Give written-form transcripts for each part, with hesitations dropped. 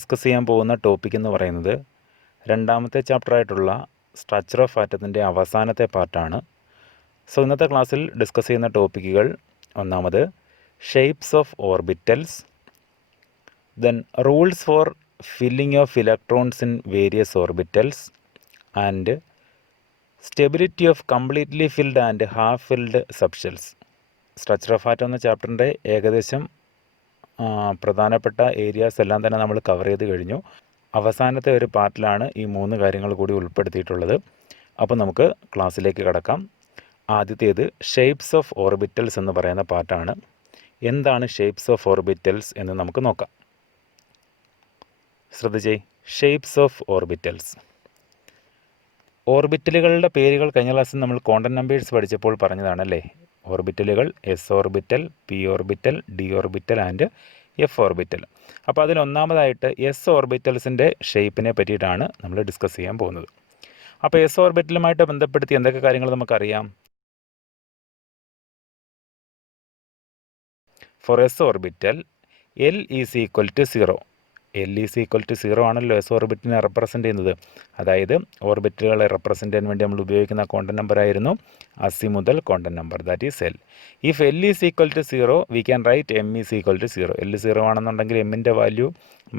Discuss ചെയ്യാൻ പോകുന്ന topic എന്ന് പറയുന്നത് രണ്ടാമത്തെ ചാപ്റ്ററായിട്ടുള്ള സ്ട്രക്ചർ ഓഫ് ആറ്റത്തിൻ്റെ അവസാനത്തെ പാർട്ടാണ്. സോ ഇന്നത്തെ ക്ലാസ്സിൽ ഡിസ്കസ് ചെയ്യുന്ന ടോപ്പിക്കുകൾ ഒന്നാമത് shapes of orbitals, then rules for filling of electrons in various orbitals and stability of completely filled and half filled subshells. Structure of atom എന്ന ചാപ്റ്ററിൻ്റെ ഏകദേശം പ്രധാനപ്പെട്ട ഏരിയാസ് എല്ലാം തന്നെ നമ്മൾ കവർ ചെയ്ത് കഴിഞ്ഞു. അവസാനത്തെ ഒരു പാർട്ടിലാണ് ഈ 3 കാര്യങ്ങൾ കൂടി ഉൾപ്പെടുത്തിയിട്ടുള്ളത്. അപ്പോൾ നമുക്ക് ക്ലാസ്സിലേക്ക് കടക്കാം. ആദ്യത്തേത് ഷേപ്സ് ഓഫ് ഓർബിറ്റൽസ് എന്ന് പറയുന്ന പാർട്ടാണ്. എന്താണ് ഷേപ്സ് ഓഫ് ഓർബിറ്റൽസ് എന്ന് നമുക്ക് നോക്കാം. ശ്രദ്ധിച്ചേ, ഷേപ്സ് ഓഫ് ഓർബിറ്റൽസ്. ഓർബിറ്റലുകളുടെ പേരുകൾ കഴിഞ്ഞ ക്ലാസ്സിൽ നമ്മൾ ക്വാണ്ടം നമ്പേഴ്സ് പഠിച്ചപ്പോൾ പറഞ്ഞതാണല്ലേ. ഓർബിറ്റലുകൾ S orbital, P orbital, D orbital and F orbital. അപ്പോൾ അതിലൊന്നാമതായിട്ട് എസ് ഓർബിറ്റൽസിൻ്റെ ഷേപ്പിനെ പറ്റിയിട്ടാണ് നമ്മൾ ഡിസ്കസ് ചെയ്യാൻ പോകുന്നത്. അപ്പോൾ എസ് ഓർബിറ്റലുമായിട്ട് ബന്ധപ്പെടുത്തി എന്തൊക്കെ കാര്യങ്ങൾ നമുക്കറിയാം? For S orbital l is equal to 0. L is equal to 0 ആണല്ലോ എസ് ഓർബിറ്റിനെ റെപ്രസെൻ്റ് ചെയ്യുന്നത്. അതായത് ഓർബിറ്റുകളെ റെപ്രസെൻ്റ് ചെയ്യാൻ വേണ്ടി നമ്മൾ ഉപയോഗിക്കുന്ന ക്വാണ്ടം നമ്പർ ആയിരുന്നു azimuthal quantum number, that is L. If L is equal to 0 we can write M is equal to 0. L 0 ആണെന്നുണ്ടെങ്കിൽ എമ്മിൻ്റെ value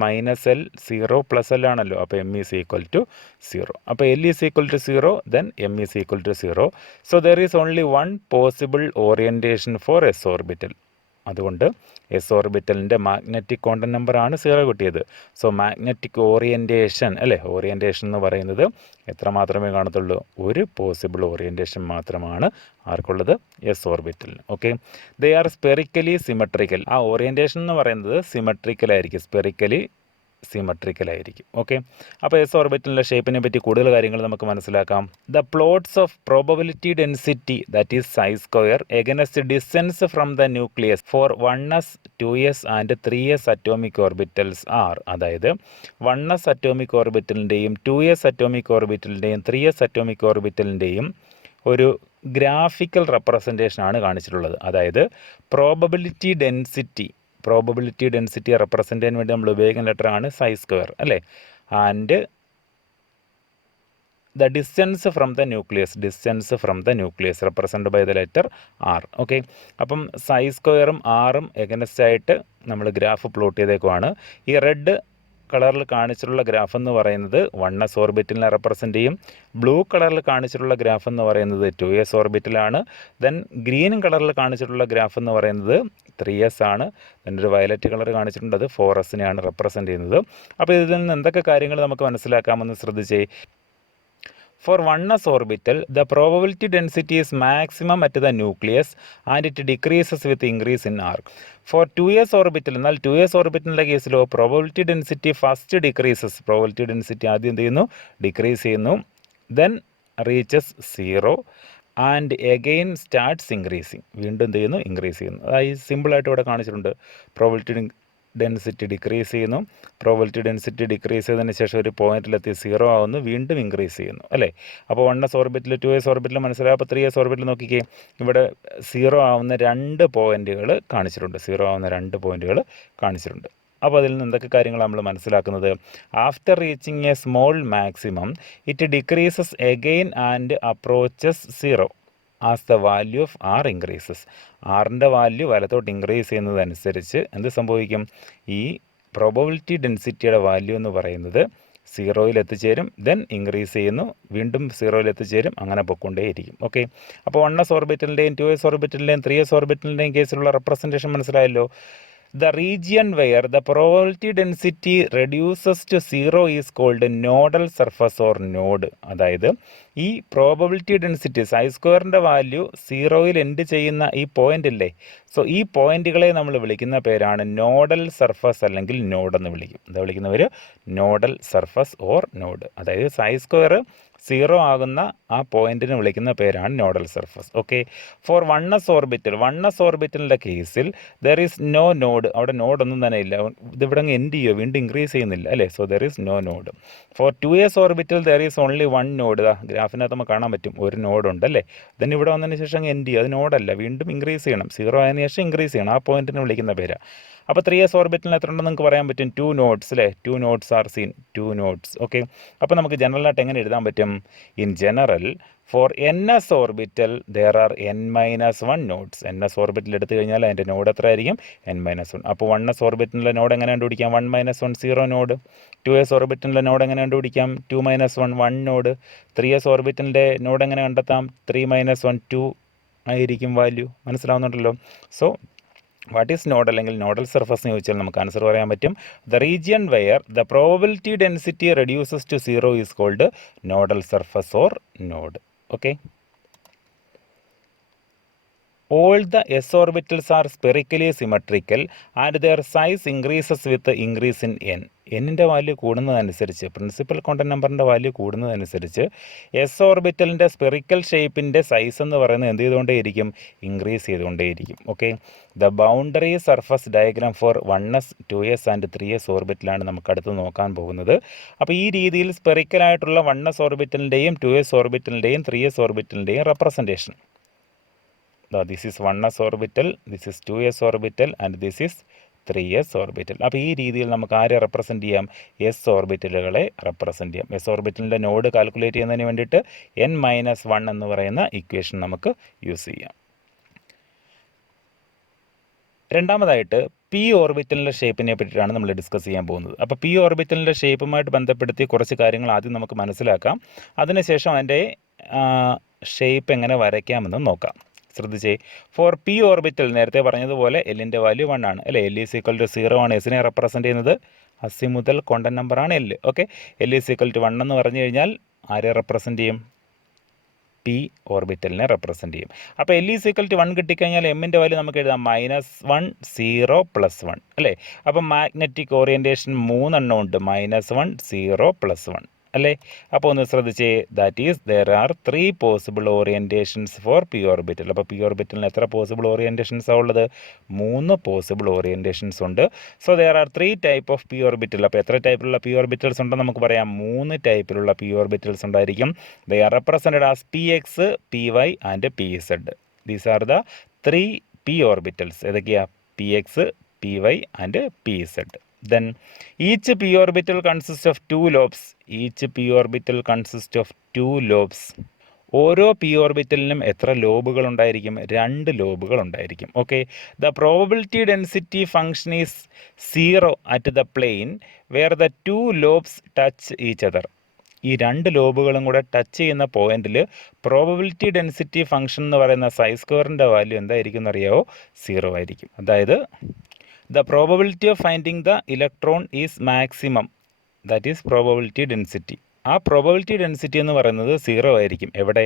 minus L 0 plus L ആണല്ലോ. അപ്പോൾ എം ഈസ് ഈക്വൽ ടു 0. അപ്പോൾ L is equal to 0 then M is equal to 0. So there is only one possible orientation for S orbital. അതുകൊണ്ട് S ഓർബിറ്റലിൻ്റെ magnetic quantum നമ്പറാണ് 0 കിട്ടിയത്. So magnetic orientation അല്ലേ, orientation എന്ന് പറയുന്നത് എത്ര മാത്രമേ കാണത്തുള്ളൂ? ഒരു പോസിബിൾ ഓറിയൻറ്റേഷൻ മാത്രമാണ് ആർക്കുള്ളത്? എസ് ഓർബിറ്റലിന്. Okay, they are spherically symmetrical. ആ ഓറിയൻറ്റേഷൻ എന്ന് പറയുന്നത് സിമെട്രിക്കലായിരിക്കും, സ്പെറിക്കലി സിമെട്രിക്കലായിരിക്കും. ഓക്കെ, അപ്പോൾ എസ് ഓർബിറ്റലിൻ്റെ ഷേപ്പിനെ പറ്റി കൂടുതൽ കാര്യങ്ങൾ നമുക്ക് മനസ്സിലാക്കാം. The plots of probability density that is psi square against distance from the nucleus for 1s 2s and 3s atomic orbitals are. അതായത് 1s അറ്റോമിക് ഓർബിറ്റലിൻ്റെയും 2s അറ്റോമിക് ഓർബിറ്റലിൻ്റെയും 3s അറ്റോമിക് ഓർബിറ്റലിൻ്റെയും ഒരു ഗ്രാഫിക്കൽ റെപ്രസെൻറ്റേഷനാണ് കാണിച്ചിട്ടുള്ളത്. അതായത് പ്രോബബിലിറ്റി ഡെൻസിറ്റി റെപ്രസെൻ്റ് ചെയ്യാൻ വേണ്ടി നമ്മൾ ഉപയോഗിക്കുന്ന ലെറ്ററാണ് സൈ സ്ക്വയർ അല്ലേ. And the distance from the nucleus represent by the letter R. Okay, അപ്പം സൈ സ്ക്വയറും ആറും എഗനസ്റ്റ് ആയിട്ട് നമ്മൾ ഗ്രാഫ് പ്ലോട്ട് ചെയ്തേക്കുവാണ്. ഈ റെഡ് കളറിൽ കാണിച്ചിട്ടുള്ള ഗ്രാഫ് എന്ന് പറയുന്നത് 1s ഓർബിറ്റലിനെ റെപ്രസെൻ്റ് ചെയ്യും. ബ്ലൂ കളറിൽ കാണിച്ചിട്ടുള്ള ഗ്രാഫ് എന്ന് പറയുന്നത് 2s ഓർബിറ്റലാണ്. ദെൻ ഗ്രീൻ കളറിൽ കാണിച്ചിട്ടുള്ള ഗ്രാഫ് എന്ന് പറയുന്നത് 3s ആണ്. ദെൻ ഒരു വയലറ്റ് കളർ കാണിച്ചിട്ടുണ്ട്, അത് 4sനെയാണ് റെപ്രസെൻ്റ് ചെയ്യുന്നത്. അപ്പോൾ ഇതിൽ നിന്ന് എന്തൊക്കെ കാര്യങ്ങൾ നമുക്ക് മനസ്സിലാക്കാമെന്ന് ശ്രദ്ധിച്ചേ. For 1s orbital, the probability density is maximum at the nucleus and it decreases with increase in arc. For 2s orbital, എന്നാൽ 2s ഓർബിറ്റലിൻ്റെ കേസിലോ probability density first decreases. probability density ആദ്യം എന്ത് ചെയ്യുന്നു? ഡിക്രീസ് ചെയ്യുന്നു. Then reaches 0 and again starts increasing. വീണ്ടും എന്ത് ചെയ്യുന്നു? Increase ചെയ്യുന്നു. അതായത് സിമ്പിളായിട്ട് ഇവിടെ കാണിച്ചിട്ടുണ്ട്. പ്രോബബിലിറ്റി ഡെൻസിറ്റി ഡിക്രീസ് ചെയ്യുന്നു. പ്രോബബിലിറ്റി ഡെൻസിറ്റി ഡിക്രീസ് ചെയ്തതിന് ശേഷം ഒരു പോയിന്റിലെത്തി 0 ആവുന്നു, വീണ്ടും ഇൻക്രീസ് ചെയ്യുന്നു അല്ലേ. അപ്പോൾ 1s ഓർബിറ്റിൽ 2s ഓർബിറ്റിൽ മനസ്സിലാവും. അപ്പോൾ 3s ഓർബിറ്റിൽ നോക്കിക്കേ, ഇവിടെ 0 ആവുന്ന 2 പോയിന്റുകൾ കാണിച്ചിട്ടുണ്ട്. 0 ആവുന്ന 2 പോയിന്റുകൾ കാണിച്ചിട്ടുണ്ട്. അപ്പോൾ അതിൽ നിന്ന് എന്തൊക്കെ കാര്യങ്ങൾ നമ്മൾ മനസ്സിലാക്കുന്നത്? After reaching a small maximum it decreases again and approaches 0 as the value of r increases. ആറിൻ്റെ വാല്യൂ വലത്തോട്ട് ഇൻക്രീസ് ചെയ്യുന്നതനുസരിച്ച് എന്ത് സംഭവിക്കും? ഈ പ്രോബബിലിറ്റി ഡെൻസിറ്റിയുടെ വാല്യൂ എന്ന് പറയുന്നത് 0യിൽ എത്തിച്ചേരും. ദെൻ ഇൻക്രീസ് ചെയ്യുന്നു, വീണ്ടും 0യിൽ എത്തിച്ചേരും, അങ്ങനെ പൊക്കൊണ്ടേയിരിക്കും. ഓക്കെ, അപ്പോൾ 1s ഓർബിറ്റലിൻ്റെയും 2s ഓർബിറ്റലിൻ്റെയും 3s ഓർബിറ്റലിൻ്റെയും കേസിലുള്ള റെപ്രസെൻറ്റേഷൻ മനസ്സിലായല്ലോ. The region where the probability density reduces to 0 is called nodal surface or node. അതായത് ഈ പ്രോബബിലിറ്റി ഡെൻസിറ്റി സൈ സ്ക്വയറിൻ്റെ വാല്യൂ 0യിൽ എൻഡ് ചെയ്യുന്ന ഈ പോയിന്റ് ഇല്ലേ, സോ ഈ പോയിന്റുകളെ നമ്മൾ വിളിക്കുന്ന പേരാണ് നോഡൽ സർഫസ് അല്ലെങ്കിൽ നോഡ് എന്ന് വിളിക്കും. എന്താ വിളിക്കുന്നവർ? Nodal surface or node. അതായത് സൈ സ്ക്വയർ സീറോ ആകുന്ന ആ പോയിന്റിനെ വിളിക്കുന്ന പേരാണ് nodal surface. Okay, for 1s orbital, 1s ഓർബിറ്റലിൻ്റെ കേസിൽ ദർ ഈസ് നോ നോഡ്, അവിടെ നോഡൊന്നും തന്നെ ഇല്ല, ഇതിവിടെ അങ്ങ് എൻഡ് ചെയ്യുമോ, വീണ്ടും ഇൻക്രീസ് ചെയ്യുന്നില്ല അല്ലേ, so there is no node. For 2s orbital there is only 1 node, ഗ്രാഫിനകത്ത് നമുക്ക് കാണാൻ പറ്റും ഒരു നോഡുണ്ട് അല്ലേ, then ഇവിടെ വന്നതിന് ശേഷം അങ്ങ് എൻഡ് ചെയ്യും, അത് നോഡല്ല, വീണ്ടും ഇൻക്രീസ് ചെയ്യണം, സീറോ ആയതിനു ശേഷം ഇൻക്രീസ് ചെയ്യണം, ആ പോയിന്റിനെ വിളിക്കുന്ന പേരാണ്. അപ്പോൾ 3s ഓർബിറ്റലിന് എത്ര ഉണ്ടെന്ന് നിങ്ങൾക്ക് പറയാൻ പറ്റും, 2 നോഡ്സ് അല്ലേ, 2 nodes are seen, 2 nodes. Okay, അപ്പോൾ നമുക്ക് ജനറലായിട്ട് എങ്ങനെ എഴുതാൻ പറ്റും, in general for ns orbital there are n-1 nodes. ns orbital എടുത്തു കഴിഞ്ഞാൽ അതിൻ്റെ നോഡ് എത്ര ആയിരിക്കും, n-1. അപ്പോൾ 1s ഓർബിറ്റലിൻ്റെ നോഡ് എങ്ങനെ കണ്ടുപിടിക്കാം, 1-1 0 നോഡ്. 2s ഓർബിറ്റലിൻ്റെ നോഡ് എങ്ങനെ കണ്ടുപിടിക്കാം, 2-1 1 നോഡ്. 3s ഓർബിറ്റലിൻ്റെ നോഡ് എങ്ങനെ കണ്ടെത്താം, 3-1 2 ആയിരിക്കും വാല്യൂ. മനസ്സിലാവുന്നുണ്ടല്ലോ. സോ വാട്ട് ഈസ് നോഡ് അല്ലെങ്കിൽ നോഡൽ സർഫസ് എന്ന് ചോദിച്ചാൽ നമുക്ക് ആൻസർ പറയാൻ പറ്റും, the region where the probability density reduces to 0 is called nodal surface or node. Okay, all the s orbitals are spherically symmetrical and their size increases with the increase in n. എന്നിൻ്റെ value കൂടുന്നതനുസരിച്ച്, principal quantum നമ്പറിൻ്റെ value കൂടുന്നതനുസരിച്ച് S ഓർബിറ്റലിൻ്റെ spherical ഷേപ്പിൻ്റെ size എന്ന് പറയുന്നത് എന്ത് ചെയ്തുകൊണ്ടേയിരിക്കും, ഇൻക്രീസ് ചെയ്തുകൊണ്ടേയിരിക്കും. Okay, the boundary surface diagram for 1s 2s and 3s ഓർബിറ്റലാണ് നമുക്ക് അടുത്ത് നോക്കാൻ പോകുന്നത്. അപ്പോൾ ഈ രീതിയിൽ സ്പെറിക്കലായിട്ടുള്ള 1s ഓർബിറ്റലിൻ്റെയും 2s ഓർബിറ്റലിൻ്റെയും 3s ഓർബിറ്റലിൻ്റെയും representation. This is 1s orbital, this is 2s orbital and this is 3s orbital. അപ്പോൾ ഈ രീതിയിൽ നമുക്ക് ആരെ റെപ്രസെൻറ്റ് ചെയ്യാം, എസ് ഓർബിറ്റലുകളെ റെപ്രസെൻറ്റ് ചെയ്യാം. എസ് ഓർബിറ്റലിൻ്റെ നോഡ് കാൽക്കുലേറ്റ് ചെയ്യുന്നതിന് വേണ്ടിയിട്ട് n-1 എന്ന് പറയുന്ന ഇക്വേഷൻ നമുക്ക് യൂസ് ചെയ്യാം. രണ്ടാമതായിട്ട് പി ഓർബിറ്റലിൻ്റെ ഷേപ്പിനെ പറ്റിയിട്ടാണ് നമ്മൾ ഡിസ്കസ് ചെയ്യാൻ പോകുന്നത്. അപ്പോൾ പി ഓർബിറ്റലിൻ്റെ ഷേപ്പുമായിട്ട് ബന്ധപ്പെടുത്തി കുറച്ച് കാര്യങ്ങൾ ആദ്യം നമുക്ക് മനസ്സിലാക്കാം, അതിനുശേഷം അതിൻ്റെ ഷേപ്പ് എങ്ങനെ വരയ്ക്കാമെന്ന് നോക്കാം. ശ്രദ്ധിച്ചേ, ഫോർ പി ഓർബിറ്റൽ നേരത്തെ പറഞ്ഞതുപോലെ എല്ലിൻ്റെ വാല്യൂ 1 ആണ് അല്ലേ, L ഈസ് ഈക്വൽ ടു 0 ആണ് എസിനെ റെപ്രസെൻറ്റ് ചെയ്യുന്നത്, അസിമുതൽ കോണ്ടന്റ് നമ്പറാണ് L. Okay, L is equal to 1 എന്ന് പറഞ്ഞു കഴിഞ്ഞാൽ ആരെ റെപ്രസെൻറ്റ് ചെയ്യും, പി ഓർബിറ്റലിനെ റെപ്രസെൻറ്റ് ചെയ്യും. അപ്പോൾ L ഈസ് ഈക്വൽ ടു 1 കിട്ടിക്കഴിഞ്ഞാൽ എമ്മിൻ്റെ വാല്യൂ നമുക്ക് എഴുതാം -1 0 +1 അല്ലേ. അപ്പോൾ മാഗ്നറ്റിക് ഓറിയൻറ്റേഷൻ 3 എണ്ണം ഉണ്ട്, -1 0 +1 അല്ലേ. അപ്പോൾ ഒന്ന് ശ്രദ്ധിച്ചേ, that is there are 3 possible orientations for p orbital. അപ്പോൾ പി ഓർബിറ്റലിന് എത്ര പോസിബിൾ ഓറിയൻറ്റേഷൻസാണ് ഉള്ളത്, 3 പോസിബിൾ ഓറിയൻറ്റേഷൻസ് ഉണ്ട്. So there are 3 type of p orbital. അപ്പോൾ എത്ര ടൈപ്പിലുള്ള പി ഓർബിറ്റൽസ് ഉണ്ടെന്ന് നമുക്ക് പറയാം, 3 ടൈപ്പിലുള്ള പി ഓർബിറ്റൽസ് ഉണ്ടായിരിക്കും. They are represented as px, py and pz. These are the 3 P orbitals. ഏതൊക്കെയാണ്, px, py and pz. Then each p orbital consists of 2 lobes. Each p orbital consists of 2 lobes. ഓരോ p ഓർബിറ്റലിനും എത്ര ലോബുകൾ ഉണ്ടായിരിക്കും, 2 ലോബുകൾ ഉണ്ടായിരിക്കും. Okay, the probability density function is 0 at the plane where the 2 lobes touch each other. ഈ 2 ലോബുകളും കൂടെ touch ചെയ്യുന്ന പോയിന്റിൽ പ്രോബബിലിറ്റി ഡെൻസിറ്റി ഫംഗ്ഷൻ എന്ന് പറയുന്ന സൈ സ്ക്വയറിൻ്റെ വാല്യൂ എന്തായിരിക്കും എന്നറിയാവോ, 0 ആയിരിക്കും. അതായത് the probability of finding the electron is maximum, that is probability density. ആ പ്രോബബിലിറ്റി ഡെൻസിറ്റി എന്ന് പറയുന്നത് 0 ആയിരിക്കും എവിടെ,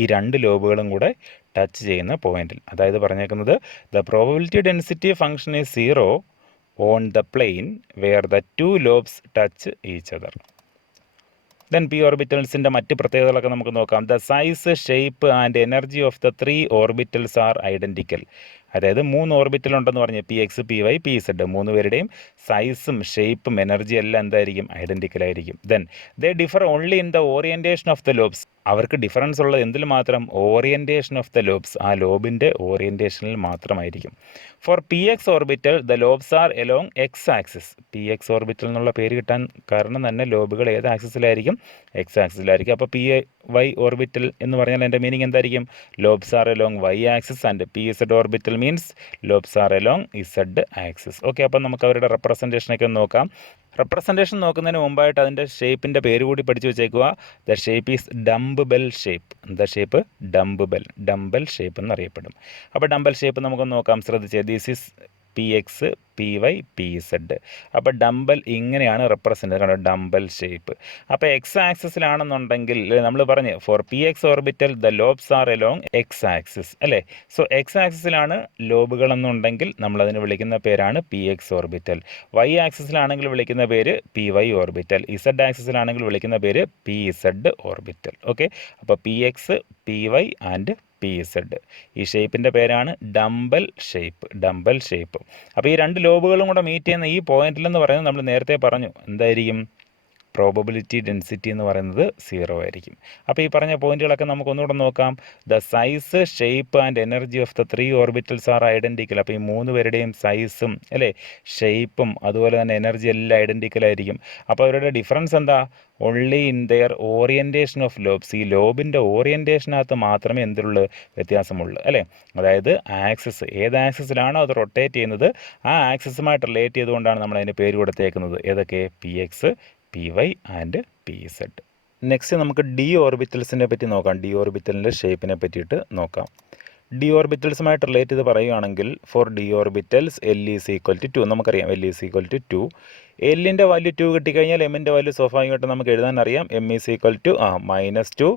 ഈ 2 ലോബുകളും കൂടെ ടച്ച് ചെയ്യുന്ന പോയിന്റിൽ. അതായത് പറഞ്ഞേക്കുന്നത് the probability density function is 0 on the plane where the 2 lobes touch each other. Then P ഓർബിറ്റൽസിൻ്റെ മറ്റ് പ്രത്യേകതകളൊക്കെ നമുക്ക് നോക്കാം. The size, shape and energy of the 3 orbitals are identical. അതായത് 3 ഓർബിറ്റൽ ഉണ്ടെന്ന് പറഞ്ഞ് px, py, pz 3 പേരുടെയും സൈസും ഷേപ്പും എനർജി എല്ലാം എന്തായിരിക്കും, ഐഡൻറ്റിക്കൽ ആയിരിക്കും. Then they differ only in the orientation of the lobes. അവർക്ക് ഡിഫറൻസ് ഉള്ളത് എന്തിൽ മാത്രം, ഓറിയൻറ്റേഷൻ ഓഫ് ദ ലോബ്സ്, ആ ലോബിൻ്റെ ഓറിയൻറ്റേഷനിൽ മാത്രമായിരിക്കും. For px orbital the lobes are along X axis. px orbital എന്നുള്ള പേര് കിട്ടാൻ കാരണം തന്നെ ലോബുകൾ ഏത് ആക്സിസിലായിരിക്കും, എക്സ് ആക്സിസിലായിരിക്കും. അപ്പോൾ py ഓർബിറ്റൽ എന്ന് പറഞ്ഞാൽ എൻ്റെ മീനിങ് എന്തായിരിക്കും, lobes are along y axis and pz orbital means lobes are along z axis. Okay, അപ്പം നമുക്ക് അവരുടെ റെപ്രസെൻറ്റേഷനൊക്കെ നോക്കാം. റെപ്രസെൻറ്റേഷൻ നോക്കുന്നതിന് മുമ്പായിട്ട് അതിൻ്റെ ഷേപ്പിൻ്റെ പേര് കൂടി പഠിച്ചു വെച്ചേക്കുക. The shape is dumbbell shape. The shape dumbbell shape എന്നറിയപ്പെടും. അപ്പോൾ ഡംബൽ ഷേപ്പ് നമുക്ക് നോക്കാം. ശ്രദ്ധിച്ചേ, this is P X P Y P Z. അപ്പോൾ ഡംബൽ ഇങ്ങനെയാണ് റെപ്രസെൻ്റ് ചെയ്യുന്നത്, ഡംബൽ ഷേപ്പ്. അപ്പോൾ എക്സ് ആക്സിസിലാണെന്നുണ്ടെങ്കിൽ നമ്മൾ പറഞ്ഞ് for P X orbital the lobes are along X axis അല്ലേ. സോ എക്സ് ആക്സിസിലാണ് ലോബുകളെന്നുണ്ടെങ്കിൽ നമ്മളതിന് വിളിക്കുന്ന പേരാണ് പി എക്സ് ഓർബിറ്റൽ. വൈ ആക്സിസിലാണെങ്കിൽ വിളിക്കുന്ന പേര് പി വൈ ഓർബിറ്റൽ. ഇസഡ് ആക്സിസിലാണെങ്കിൽ വിളിക്കുന്ന പേര് പി ഇസഡ് ഓർബിറ്റൽ. ഓക്കെ, അപ്പോൾ p X P y and p z. ഈ ഷേപ്പിൻ്റെ പേരാണ് ഡംബൽ ഷേപ്പ്. Dumbbell shape. അപ്പോൾ ഈ രണ്ട് ലോബുകളും കൂടെ മീറ്റ് ചെയ്യുന്ന ഈ പോയിന്റിലെന്ന് പറയുന്നത് നമ്മൾ നേരത്തെ പറഞ്ഞു എന്തായിരിക്കും, പ്രോബബിലിറ്റി ഡെൻസിറ്റി എന്ന് പറയുന്നത് 0 ആയിരിക്കും. അപ്പോൾ ഈ പറഞ്ഞ പോയിന്റുകളൊക്കെ നമുക്ക് ഒന്നുകൂടെ നോക്കാം. The size, shape and energy of the 3 orbitals are identical. അപ്പോൾ ഈ 3 പേരുടെയും സൈസും അല്ലേ, ഷേപ്പും അതുപോലെ തന്നെ എനർജി എല്ലാം ഐഡൻറ്റിക്കൽ ആയിരിക്കും. അപ്പോൾ അവരുടെ ഡിഫറൻസ് എന്താ, only in there orientation of lobes. ഈ ലോബിൻ്റെ ഓറിയൻറ്റേഷനകത്ത് മാത്രമേ എന്തുള്ളൂ, വ്യത്യാസമുള്ളൂ അല്ലേ. അതായത് ആക്സിസ്, ഏത് ആക്സിസിലാണോ അത് റൊട്ടേറ്റ് ചെയ്യുന്നത് ആ ആക്സിസുമായിട്ട് റിലേറ്റ് ചെയ്തുകൊണ്ടാണ് നമ്മൾ അതിന് പേര് കൊടുത്തേക്കുന്നത്. ഏതൊക്കെ, p X P y and p z. Next നമുക്ക് ഡി ഓർബിറ്റൽസിനെ പറ്റി നോക്കാം. ഡി ഓർബിറ്റലിൻ്റെ ഷേപ്പിനെ പറ്റിയിട്ട് നോക്കാം. ഡി ഓർബിറ്റൽസുമായിട്ട് റിലേറ്റ് ചെയ്ത് പറയുകയാണെങ്കിൽ for D orbitals l is equal to 2. നമുക്കറിയാം എൽ ഈസ് ഈക്വൽ ടു 2. എല്ലിൻ്റെ വാല്യൂ 2 കിട്ടിക്കഴിഞ്ഞാൽ എമ്മിൻ്റെ വാല്യൂ സ്വാഭാവികമായിട്ട് നമുക്ക് എഴുതാൻ അറിയാം. M is equal to -2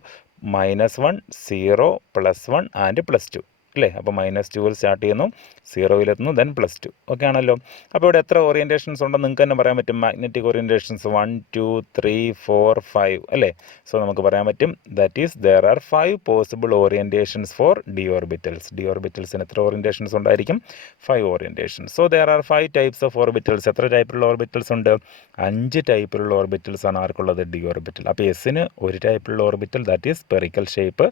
-1 0 +1 and +2 അല്ലേ. അപ്പോൾ -2 സ്റ്റാർട്ട് ചെയ്യുന്നു, 0 ദെൻ +2. ഓക്കെ ആണല്ലോ. അപ്പോൾ ഇവിടെ എത്ര ഓറിയൻറ്റേഷൻസ് ഉണ്ടെന്ന് നിങ്ങൾക്ക് തന്നെ പറയാൻ പറ്റും. മാഗ്നറ്റിക് ഓറിയൻറ്റേഷൻസ് 1 2 3 4 5 അല്ലേ. സോ നമുക്ക് പറയാൻ പറ്റും that is there are 5 possible orientations for D orbitals. D ഓർബിറ്റൽസിന് എത്ര ഓറിയൻറ്റേഷൻസ് ഉണ്ടായിരിക്കും, 5 orientations. So there are 5 types of orbitals. എത്ര ടൈപ്പിലുള്ള ഓർബിറ്റൽസ് ഉണ്ട്, 5 ടൈപ്പിലുള്ള ഓർബിറ്റൽസ് ആണ് ആർക്കുള്ളത്, ഡി ഓർബിറ്റൽ. അപ്പോൾ എസിന് ഒരു ടൈപ്പിലുള്ള orbital that is spherical shape.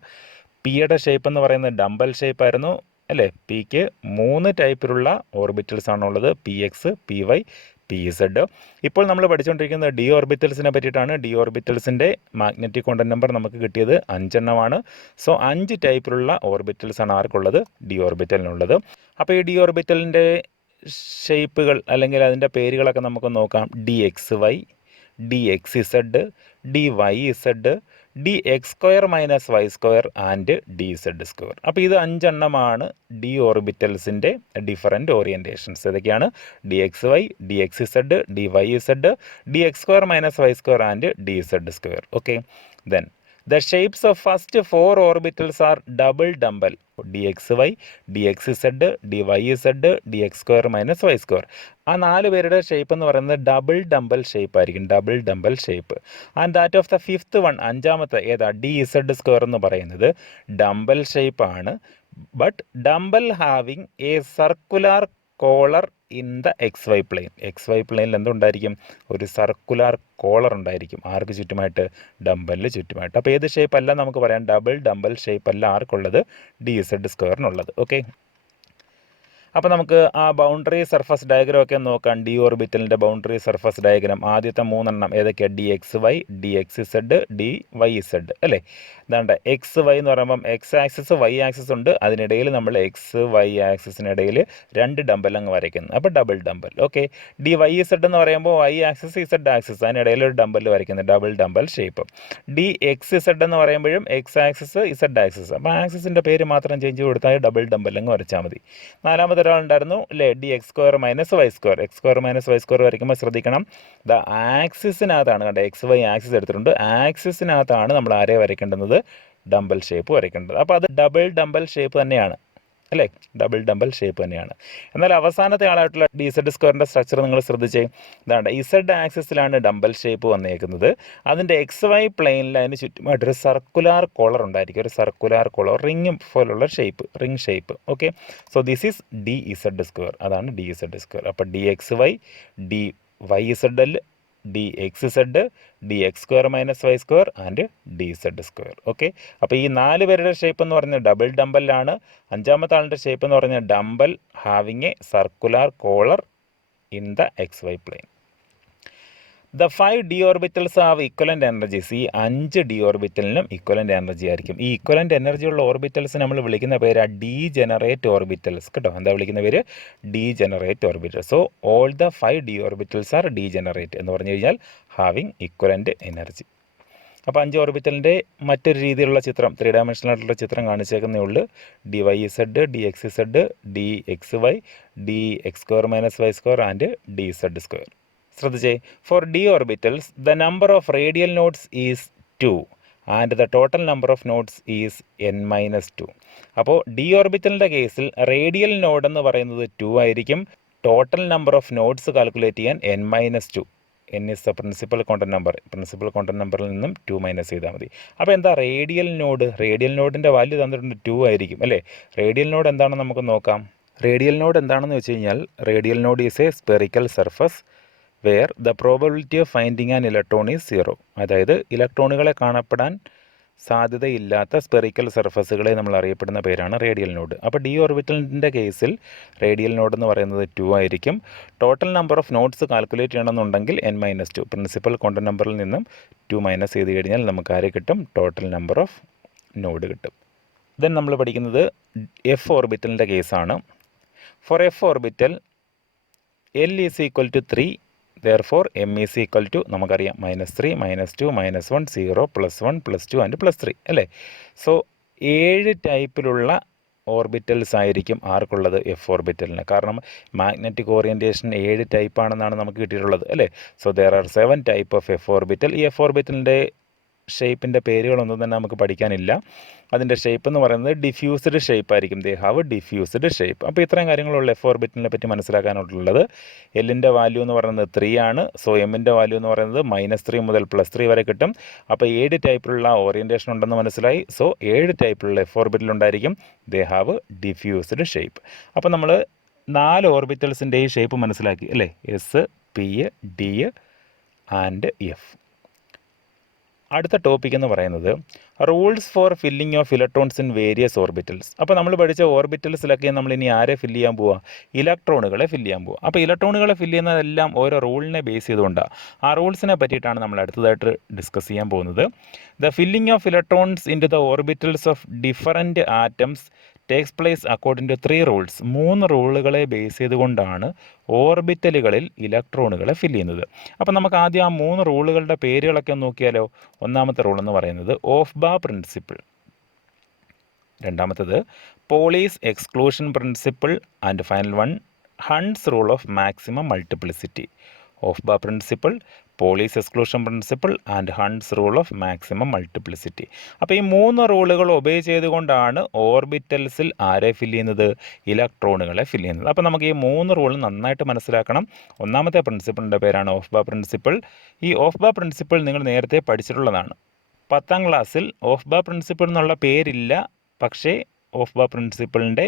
പിയുടെ ഷേപ്പ് എന്ന് പറയുന്നത് ഡംബൽ ഷേപ്പ് ആയിരുന്നു അല്ലേ. പിക്ക് 3 ടൈപ്പിലുള്ള ഓർബിറ്റൽസ് ആണുള്ളത്, p X P Y P z. ഇപ്പോൾ നമ്മൾ പഠിച്ചുകൊണ്ടിരിക്കുന്നത് ഡി ഓർബിറ്റൽസിനെ പറ്റിയിട്ടാണ്. ഡി ഓർബിറ്റൽസിൻ്റെ മാഗ്നറ്റിക് കോണ്ടന്റ് നമ്പർ നമുക്ക് കിട്ടിയത് 5 എണ്ണമാണ്. സോ 5 ടൈപ്പിലുള്ള ഓർബിറ്റൽസ് ആണ് ആർക്കുള്ളത്, ഡി ഓർബിറ്റലിനുള്ളത്. അപ്പോൾ ഈ ഡി ഓർബിറ്റലിൻ്റെ ഷേപ്പുകൾ അല്ലെങ്കിൽ അതിൻ്റെ പേരുകളൊക്കെ നമുക്ക് നോക്കാം. D x y, d x z, d y z, d x square minus y square and d Z square. അപ്പോൾ ഇത് 5 എണ്ണമാണ് ഡി ഓർബിറ്റൽസിൻ്റെ ഡിഫറൻറ്റ് ഓറിയൻറ്റേഷൻസ്. ഏതൊക്കെയാണ്, d x y, d x z, d y z, d x square minus y square and d Z square. Okay, then the shapes of first 4 orbitals are double dumbbell. dxy, dxz, dyz, dx square minus y square. ആ 4 പേരുടെ shape എന്ന് പറയുന്നത് double dumbbell shape ആയിരിക്കും. Double dumbbell shape. And that of the 5th one, 5ാമത്തെ ഏതാ, D Z square എന്ന് പറയുന്നത് dumbbell ഷേപ്പാണ്. But dumbbell having a circular collar in the X Y plane. X Y പ്ലെയിനിൽ എന്തുണ്ടായിരിക്കും, ഒരു സർക്കുലാർ കോളർ ഉണ്ടായിരിക്കും. ആർക്ക് ചുറ്റുമായിട്ട്, ഡംബലിന് ചുറ്റുമായിട്ട്. അപ്പോൾ ഏത് ഷേപ്പ് അല്ല നമുക്ക് പറയാം, ഡബിൾ ഡംബൽ ഷേപ്പ് അല്ല ആർക്കുള്ളത്, ഡി ഇസഡ് സ്ക്വയറിനുള്ളത്. ഓക്കെ, അപ്പോൾ നമുക്ക് ആ ബൗണ്ടറി സർഫസ് ഡയഗ്രം ഒക്കെ നോക്കാം. ഡി ഓർബിറ്റലിൻ്റെ ബൗണ്ടറി സർഫസ് ഡയഗ്രം ആദ്യത്തെ 3 എണ്ണം ഏതൊക്കെയാണ്, d x y, d x z, d y z അല്ലേ. ഇതാണ്ട് എക്സ് വൈ എന്ന് പറയുമ്പം എക്സ് ആക്സിസ് വൈ ആക്സിസ് ഉണ്ട്, അതിനിടയിൽ നമ്മൾ എക്സ് വൈ ആക്സിസിനിടയിൽ 2 ഡംബൽ അങ്ങ് വരയ്ക്കുന്നു. അപ്പോൾ double dumbbell. Okay, d y z എന്ന് പറയുമ്പോൾ വൈ ആക്സിസ് ഇസഡ് ആക്സിസ് അതിനിടയിൽ ഒരു ഡംബൽ വരയ്ക്കുന്നത്, double dumbbell shape. D x Z എന്ന് പറയുമ്പോഴും എക്സ് ആക്സിസ് ഇസഡ് ആക്സിസ്. അപ്പോൾ ആക്സിസിൻ്റെ പേര് മാത്രം ചേഞ്ച് കൊടുത്താൽ ഡബിൾ ഡംബൽ അങ്ങ് വരച്ചാൽ മതി. 4ാമത്തെ ഒരാളുണ്ടായിരുന്നു അല്ലേ, d x square minus y square. X square minus y square വരയ്ക്കുമ്പോൾ ശ്രദ്ധിക്കണം, ദ ആക്സിസിനകത്താണ് കണ്ടോ, എക്സ് വൈ ആക്സിസ് എടുത്തിട്ടുണ്ട്, ആക്സിസിനകത്താണ് നമ്മൾ ആരെ വരയ്ക്കേണ്ടത്, ഡംബൽ ഷേപ്പ് വരയ്ക്കേണ്ടത്. അപ്പോൾ അത് ഡബിൾ ഡംബൽ ഷേപ്പ് തന്നെയാണ് അല്ലേ, ഡബിൾ ഡംബൽ ഷേപ്പ് തന്നെയാണ്. എന്നാൽ അവസാനത്തെ ആളായിട്ടുള്ള ഡി ഇസഡ് സ്ക്വയറിൻ്റെ സ്ട്രക്ചർ നിങ്ങൾ ശ്രദ്ധിച്ചേ. ഇതാണ് ഇസഡ് ആക്സിസിലാണ് ഡംബൽ ഷേപ്പ് വന്നേക്കുന്നത്. അതിൻ്റെ എക്സ് വൈ പ്ലെയിനിൽ അതിന് ചുറ്റുമായിട്ടൊരു സർക്കുലാർ കോളർ ഉണ്ടായിരിക്കും, ഒരു സർക്കുലാർ കോളർ, റിങ് പോലുള്ള shape, ring shape. Okay, so this is d Z square. അതാണ് ഡി ഇസഡ് സ്ക്വയർ. അപ്പോൾ d x y, d y z l, d x z, d x square minus y square and d Z square. Okay, അപ്പോൾ ഈ 4 പേരുടെ shape എന്ന് പറയുന്നത് double ഡംബലിലാണ്. 5ാമത്തെ ആളുടെ shape എന്ന് പറഞ്ഞാൽ dumbbell having a circular collar in the X Y plane. The 5 d orbitals have equivalent energies. ഈ 5 D ഓർബിറ്റലിനും equivalent energy ആയിരിക്കും. ഈ ഇക്വലൻ്റ് എനർജിയുള്ള ഓർബിറ്റൽസ് നമ്മൾ വിളിക്കുന്ന പേര് ഡീജനറേറ്റ് ഓർബിറ്റൽസ് കേട്ടോ. എന്താ വിളിക്കുന്ന പേര്, degenerate orbitals. So all the 5 d orbitals R degenerate എന്ന് പറഞ്ഞു കഴിഞ്ഞാൽ ഹാവിങ് ഇക്വലൻ്റ് എനർജി. അപ്പോൾ 5 ഓർബിറ്റലിൻ്റെ മറ്റൊരു രീതിയിലുള്ള ചിത്രം 3 ഡയമെൻഷനൽ ആയിട്ടുള്ള ചിത്രം കാണിച്ചേക്കുന്നേ ഉള്ളൂ. DYZ, DXZ, DXY, DX² - Y² and DZ². ശ്രദ്ധിച്ചേ, for D orbitals the number of radial nodes is 2 and the total number of nodes is n-2. അപ്പോൾ ഡി ഓർബിറ്റലിൻ്റെ കേസിൽ റേഡിയൽ നോഡ് എന്ന് പറയുന്നത് 2 ആയിരിക്കും. Total number of nodes calculate ചെയ്യാൻ n-2. n is the principal quantum number. Principal quantum നമ്പറിൽ നിന്നും 2 minus ചെയ്താൽ മതി. അപ്പോൾ എന്താ റേഡിയൽ നോഡ്? റേഡിയൽ നോഡിൻ്റെ വാല്യൂ തന്നിട്ടുണ്ട് 2 ആയിരിക്കും അല്ലേ. റേഡിയൽ നോഡ് എന്താണെന്ന് നമുക്ക് നോക്കാം. റേഡിയൽ നോഡ് എന്താണെന്ന് വെച്ച് കഴിഞ്ഞാൽ radial node is a spherical surface where the probability of finding an electron is 0. അതായത് ഇലക്ട്രോണുകളെ കാണപ്പെടാൻ സാധ്യതയില്ലാത്ത സ്പെറിക്കൽ സർഫസുകളെ നമ്മൾ അറിയപ്പെടുന്ന പേരാണ് റേഡിയൽ നോഡ്. അപ്പോൾ ഡി ഓർബിറ്റലിൻ്റെ കേസിൽ റേഡിയൽ നോഡ് എന്ന് പറയുന്നത് 2 ആയിരിക്കും. Total number of nodes calculate ചെയ്യണമെന്നുണ്ടെങ്കിൽ n-2. പ്രിൻസിപ്പൽ ക്വാണ്ടം നമ്പറിൽ നിന്നും 2 മൈനസ് ചെയ്ത് കഴിഞ്ഞാൽ നമുക്ക് ആരെ കിട്ടും? ടോട്ടൽ നമ്പർ ഓഫ് നോഡ് കിട്ടും. ദെൻ നമ്മൾ പഠിക്കുന്നത് എഫ് ഓർബിറ്റലിൻ്റെ കേസാണ്. For f orbital L is equal to 3. Therefore, m is equal to നമുക്കറിയാം -3, -2, -1, 0, +1, +2 ആൻഡ് +3 അല്ലേ. സോ 7 ടൈപ്പിലുള്ള ഓർബിറ്റൽസ് ആയിരിക്കും ആർക്കുള്ളത്? എഫ് ഓർബിറ്റലിന്. കാരണം മാഗ്നറ്റിക് ഓറിയൻറ്റേഷൻ 7 ടൈപ്പാണെന്നാണ് നമുക്ക് കിട്ടിയിട്ടുള്ളത് അല്ലേ. So there R 7 type of F orbital. ഈ എഫ് ഓർബിറ്റലിൻ്റെ ഷേപ്പിൻ്റെ പേരുകളൊന്നും തന്നെ നമുക്ക് പഠിക്കാനില്ല. അതിൻ്റെ ഷേപ്പ് എന്ന് പറയുന്നത് ഡിഫ്യൂസ്ഡ് ഷേപ്പ് ആയിരിക്കും. They have diffused shape. അപ്പോൾ ഇത്രയും കാര്യങ്ങളുള്ള എഫ് ഓർബിറ്റലിനെ പറ്റി മനസ്സിലാക്കാനുള്ളത്. എല്ലിൻ്റെ വാല്യൂ എന്ന് പറയുന്നത് 3 ആണ്. സോ എമ്മിൻ്റെ വാല്യൂ എന്ന് പറയുന്നത് -3 മുതൽ +3 വരെ കിട്ടും. അപ്പോൾ 7 ടൈപ്പിലുള്ള ഓറിയൻറ്റേഷൻ ഉണ്ടെന്ന് മനസ്സിലായി. സോ 7 ടൈപ്പിലുള്ള എഫ് ഓർബിറ്റൽ ഉണ്ടായിരിക്കും. They have diffused shape. അപ്പോൾ നമ്മൾ 4 ഓർബിറ്റൽസിൻ്റെയും ഷേപ്പ് മനസ്സിലാക്കി അല്ലേ. S, P, D and F. അടുത്ത ടോപ്പിക് എന്ന് പറയുന്നത് rules for filling of electrons in various orbitals. അപ്പോൾ നമ്മൾ പഠിച്ച ഓർബിറ്റൽസിലൊക്കെ നമ്മൾ ഇനി ആരെ ഫില്ല് ചെയ്യാൻ പോവുക? ഇലക്ട്രോണുകളെ ഫില്ല് ചെയ്യാൻ പോവുക. അപ്പോൾ ഇലക്ട്രോണുകളെ ഫില്ല് ചെയ്യുന്നതെല്ലാം ഓരോ റൂളിനെ ബേസ് ചെയ്തുകൊണ്ടാണ്. ആ റൂൾസിനെ പറ്റിയിട്ടാണ് നമ്മൾ അടുത്തതായിട്ട് ഡിസ്കസ് ചെയ്യാൻ പോകുന്നത്. The filling of electrons into the orbitals of different atoms takes place according to 3 rules. 3 റൂളുകളെ ബേസ് ചെയ്തുകൊണ്ടാണ് ഓർബിറ്റലുകളിൽ ഇലക്ട്രോണുകളെ ഫില്ല് ചെയ്യുന്നത്. അപ്പോൾ നമുക്ക് ആദ്യം ആ 3 റൂളുകളുടെ പേരുകളൊക്കെ നോക്കിയാലോ. ഒന്നാമത്തെ റൂൾ എന്ന് പറയുന്നത് ഓഫ്-ബാ പ്രിൻസിപ്പിൾ. രണ്ടാമത്തത് Pauli's exclusion principle. And final one Hund's rule of maximum multiplicity. Aufbau principle, Pauli's exclusion principle and Hund's rule of maximum multiplicity. അപ്പോൾ ഈ 3 റൂളുകൾ ഒബേ ചെയ്തുകൊണ്ടാണ് ഓർബിറ്റൽസിൽ ആരെ ഫില്ല് ചെയ്യുന്നത്? ഇലക്ട്രോണുകളെ ഫില്ല് ചെയ്യുന്നത്. അപ്പോൾ നമുക്ക് ഈ 3 റൂൾ നന്നായിട്ട് മനസ്സിലാക്കണം. ഒന്നാമത്തെ പ്രിൻസിപ്പിളിൻ്റെ പേരാണ് ഓഫ്-ബാ പ്രിൻസിപ്പിൾ. ഈ ഓഫ്-ബാ പ്രിൻസിപ്പിൾ നിങ്ങൾ നേരത്തെ പഠിച്ചിട്ടുള്ളതാണ്. 10ാം ക്ലാസ്സിൽ ഓഫ്-ബാ പ്രിൻസിപ്പിൾ എന്നുള്ള പേരില്ല. പക്ഷേ ഓഫ്-ബാ പ്രിൻസിപ്പിളിൻ്റെ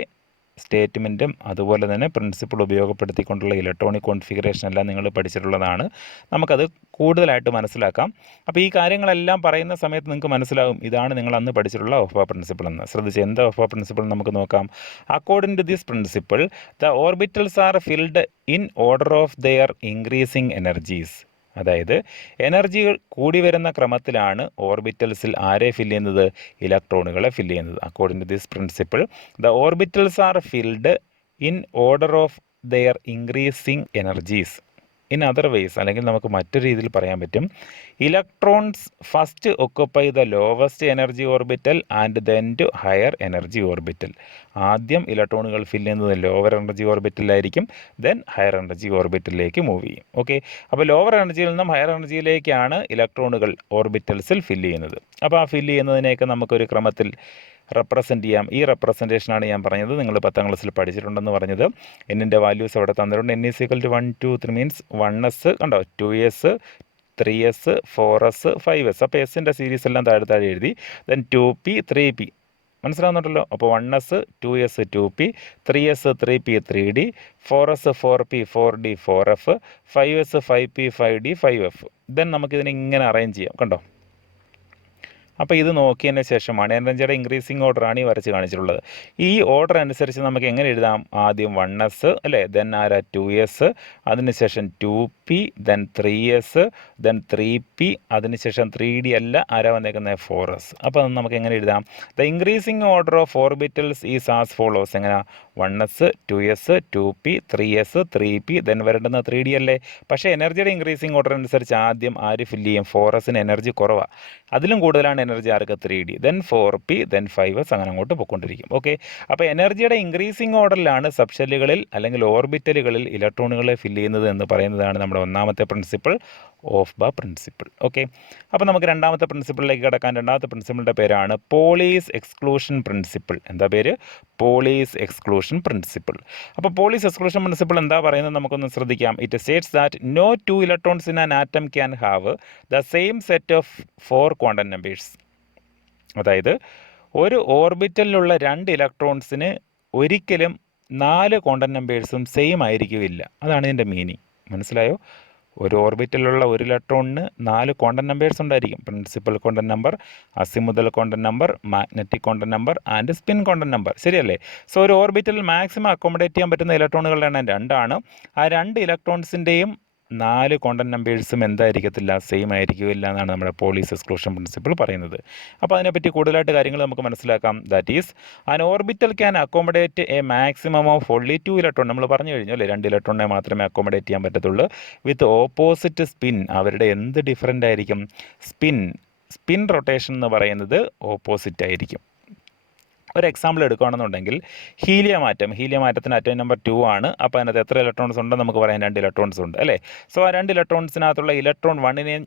സ്റ്റേറ്റ്മെൻറ്റും അതുപോലെ തന്നെ പ്രിൻസിപ്പിൾ ഉപയോഗപ്പെടുത്തിക്കൊണ്ടുള്ള ഇലക്ട്രോണിക് കോൺഫിഗറേഷൻ എല്ലാം നിങ്ങൾ പഠിച്ചിട്ടുള്ളതാണ്. നമുക്കത് കൂടുതലായിട്ട് മനസ്സിലാക്കാം. അപ്പോൾ ഈ കാര്യങ്ങളെല്ലാം പറയുന്ന സമയത്ത് നിങ്ങൾക്ക് മനസ്സിലാവും ഇതാണ് നിങ്ങൾ അന്ന് പഠിച്ചിട്ടുള്ള ഓഫ്-ബാ പ്രിൻസിപ്പിൾ എന്ന്. ശ്രദ്ധിച്ച് എന്താ ഓഫ്-ബാ പ്രിൻസിപ്പിൾ നമുക്ക് നോക്കാം. According to this principle the orbitals are filled in order of their increasing energies. അതായത് എനർജികൾ കൂടി വരുന്ന ക്രമത്തിലാണ് ഓർബിറ്റൽസിൽ ആരെ ഫില്ല് ചെയ്യുന്നത്? ഇലക്ട്രോണുകളെ ഫില്ല് ചെയ്യുന്നത്. According to this principle the orbitals are filled in order of their increasing energies. In other ways, അല്ലെങ്കിൽ നമുക്ക് മറ്റൊരു രീതിയിൽ പറയാൻ പറ്റും, electrons first occupy the lowest energy orbital and then to higher energy orbital. ആദ്യം ഇലക്ട്രോണുകൾ fill ചെയ്യുന്നത് lower energy ഓർബിറ്റലിലായിരിക്കും, ദെൻ ഹയർ എനർജി ഓർബിറ്റലിലേക്ക് മൂവ് ചെയ്യും. ഓക്കെ, അപ്പോൾ ലോവർ എനർജിയിൽ നിന്നും ഹയർ എനർജിയിലേക്കാണ് ഇലക്ട്രോണുകൾ ഓർബിറ്റൽസിൽ ഫില്ല് ചെയ്യുന്നത്. അപ്പോൾ ആ ഫില്ല് ചെയ്യുന്നതിനെയൊക്കെ നമുക്കൊരു ക്രമത്തിൽ റെപ്രസെൻറ്റ് ചെയ്യാം. ഈ റെപ്രസെൻറ്റേഷനാണ് ഞാൻ പറഞ്ഞത്, നിങ്ങൾ 10ാം ക്ലാസ്സിൽ പഠിച്ചിട്ടുണ്ടെന്ന് പറഞ്ഞത്. എന്നിൻ്റെ വാല്യൂസ് അവിടെ തന്നിട്ടുണ്ട്. n = 1, 2, 3 മീൻസ് 1s കണ്ടോ, 2s, 3s, 4s, 5s. അപ്പോൾ എസിൻ്റെ സീരീസ് എല്ലാം താഴെ എഴുതി. Then 2p, 3p മനസ്സിലാവുന്നുണ്ടല്ലോ. അപ്പോൾ 1s, 2s, 2p, 3s, 3p, 3d, 4s, 4p, 4d, 4f, 5s, 5p, 5d, 5f. Then നമുക്കിതിനെ ഇങ്ങനെ അറേഞ്ച് ചെയ്യാം. കണ്ടോ, അപ്പോൾ ഇത് നോക്കിയതിന് ശേഷമാണ് എനർജിയുടെ ഇൻക്രീസിങ് ഓർഡറാണ് ഈ വരച്ച് കാണിച്ചിട്ടുള്ളത്. ഈ ഓർഡർ അനുസരിച്ച് നമുക്ക് എങ്ങനെ എഴുതാം? ആദ്യം 1s അല്ലേ, ദെൻ ആരാ 2s, അതിനുശേഷം 2p, then 3s, then 3p, അതിനുശേഷം 3d അല്ല ആരാ വന്നേക്കുന്നത് 4s. അപ്പോൾ അത് നമുക്ക് എങ്ങനെ എഴുതാം? The increasing order of orbitals is as follows. എങ്ങനെ? 1s, 2s, 2p, 3s, 3p, then വരേണ്ടുന്ന 3d അല്ലേ. പക്ഷേ എനർജിയുടെ ഇൻക്രീസിങ് ഓർഡർ അനുസരിച്ച് ആദ്യം ആര് ഫില്ല് ചെയ്യും? 4sന് എനർജി കുറവാണ്, അതിലും കൂടുതലാണ് എനർജി ആർക്ക്? 3d, then 4p, then 5s, അങ്ങനെ അങ്ങോട്ട് പോയിക്കൊണ്ടിരിക്കും. ഓക്കെ, അപ്പോൾ എനർജിയുടെ ഇൻക്രീസിങ് ഓർഡറിലാണ് സബ്ഷെല്ലുകളിൽ അല്ലെങ്കിൽ ഓർബിറ്റലുകളിൽ ഇലക്ട്രോണുകളെ ഫില്ല് ചെയ്യുന്നത് എന്ന് പറയുന്നതാണ് നമ്മുടെ ഒന്നാമത്തെ പ്രിൻസിപ്പിൾ, ഓഫ്-ബാ പ്രിൻസിപ്പിൾ. ഓക്കെ, അപ്പോൾ നമുക്ക് രണ്ടാമത്തെ പ്രിൻസിപ്പിളിലേക്ക് കിടക്കാൻ. രണ്ടാമത്തെ പ്രിൻസിപ്പിളിൻ്റെ പേരാണ് പോളീസ് എക്സ്ക്ലൂഷൻ പ്രിൻസിപ്പിൾ. എന്താ പേര്? Pauli's exclusion principle. അപ്പോൾ പോളീസ് എക്സ്ക്ലൂഷൻ പ്രിൻസിപ്പിൾ എന്താ പറയുന്നത് നമുക്കൊന്ന് ശ്രദ്ധിക്കാം. It states that no 2 electrons in an atom can have the same set of 4 quantum numbers. അതായത് ഒരു ഓർബിറ്റലിലുള്ള 2 ഇലക്ട്രോൺസിന് ഒരിക്കലും 4 ക്വാണ്ടം നമ്പേഴ്സും സെയിം ആയിരിക്കില്ല. അതാണ് ഇതിൻ്റെ മീനിങ്. മനസ്സിലായോ? ഒരു ഓർബിറ്റലിലുള്ള ഒരു ഇലക്ട്രോണിന് 4 ക്വാണ്ടം നമ്പേഴ്സ് ഉണ്ടായിരിക്കും. Principal quantum number, azimuthal quantum number, magnetic quantum number and spin quantum number. ശരിയല്ലേ? സോ ഒരു ഓർബിറ്റലിൽ മാക്സിമം അക്കോമഡേറ്റ് ചെയ്യാൻ പറ്റുന്ന ഇലക്ട്രോണുകളുടെ എണ്ണം 2 ആണ്. ആ 2 ഇലക്ട്രോൺസിൻ്റെയും 4 ക്വാണ്ടം നമ്പേഴ്സും എന്തായിരിക്കത്തില്ല? സെയിം ആയിരിക്കില്ല എന്നാണ് നമ്മുടെ പോളീസ് എക്സ്ക്ലൂഷൻ പ്രിൻസിപ്പിൾ പറയുന്നത്. അപ്പോൾ അതിനെപ്പറ്റി കൂടുതലായിട്ട് കാര്യങ്ങൾ നമുക്ക് മനസ്സിലാക്കാം. That is an orbital can accommodate A maximum of only 2 electron. നമ്മൾ പറഞ്ഞു കഴിഞ്ഞു അല്ലേ, 2 ഇലക്ട്രോണിനെ മാത്രമേ അക്കോമഡേറ്റ് ചെയ്യാൻ പറ്റത്തുള്ളൂ. വിത്ത് ഓപ്പോസിറ്റ് സ്പിൻ. അവരുടെ എന്ത് ഡിഫറൻ്റ് ആയിരിക്കും? സ്പിൻ റൊട്ടേഷൻ എന്ന് പറയുന്നത് ഓപ്പോസിറ്റ് ആയിരിക്കും. ഒരു എക്സാമ്പിൾ എടുക്കുകയാണെന്നുണ്ടെങ്കിൽ ഹീലിയം ആറ്റത്തിന് അറ്റോം നമ്പർ 2 ആണ്. അപ്പോൾ അതിനകത്ത് എത്ര ഇലക്ട്രോൺസ് ഉണ്ടെന്ന് നമുക്ക് പറയാം? 2 ഇലക്ട്രോൺസ് ഉണ്ട് അല്ലേ. സോ ആ 2 ഇലക്ട്രോൺസിനകത്തുള്ള ഇലക്ട്രോൺ 1നെ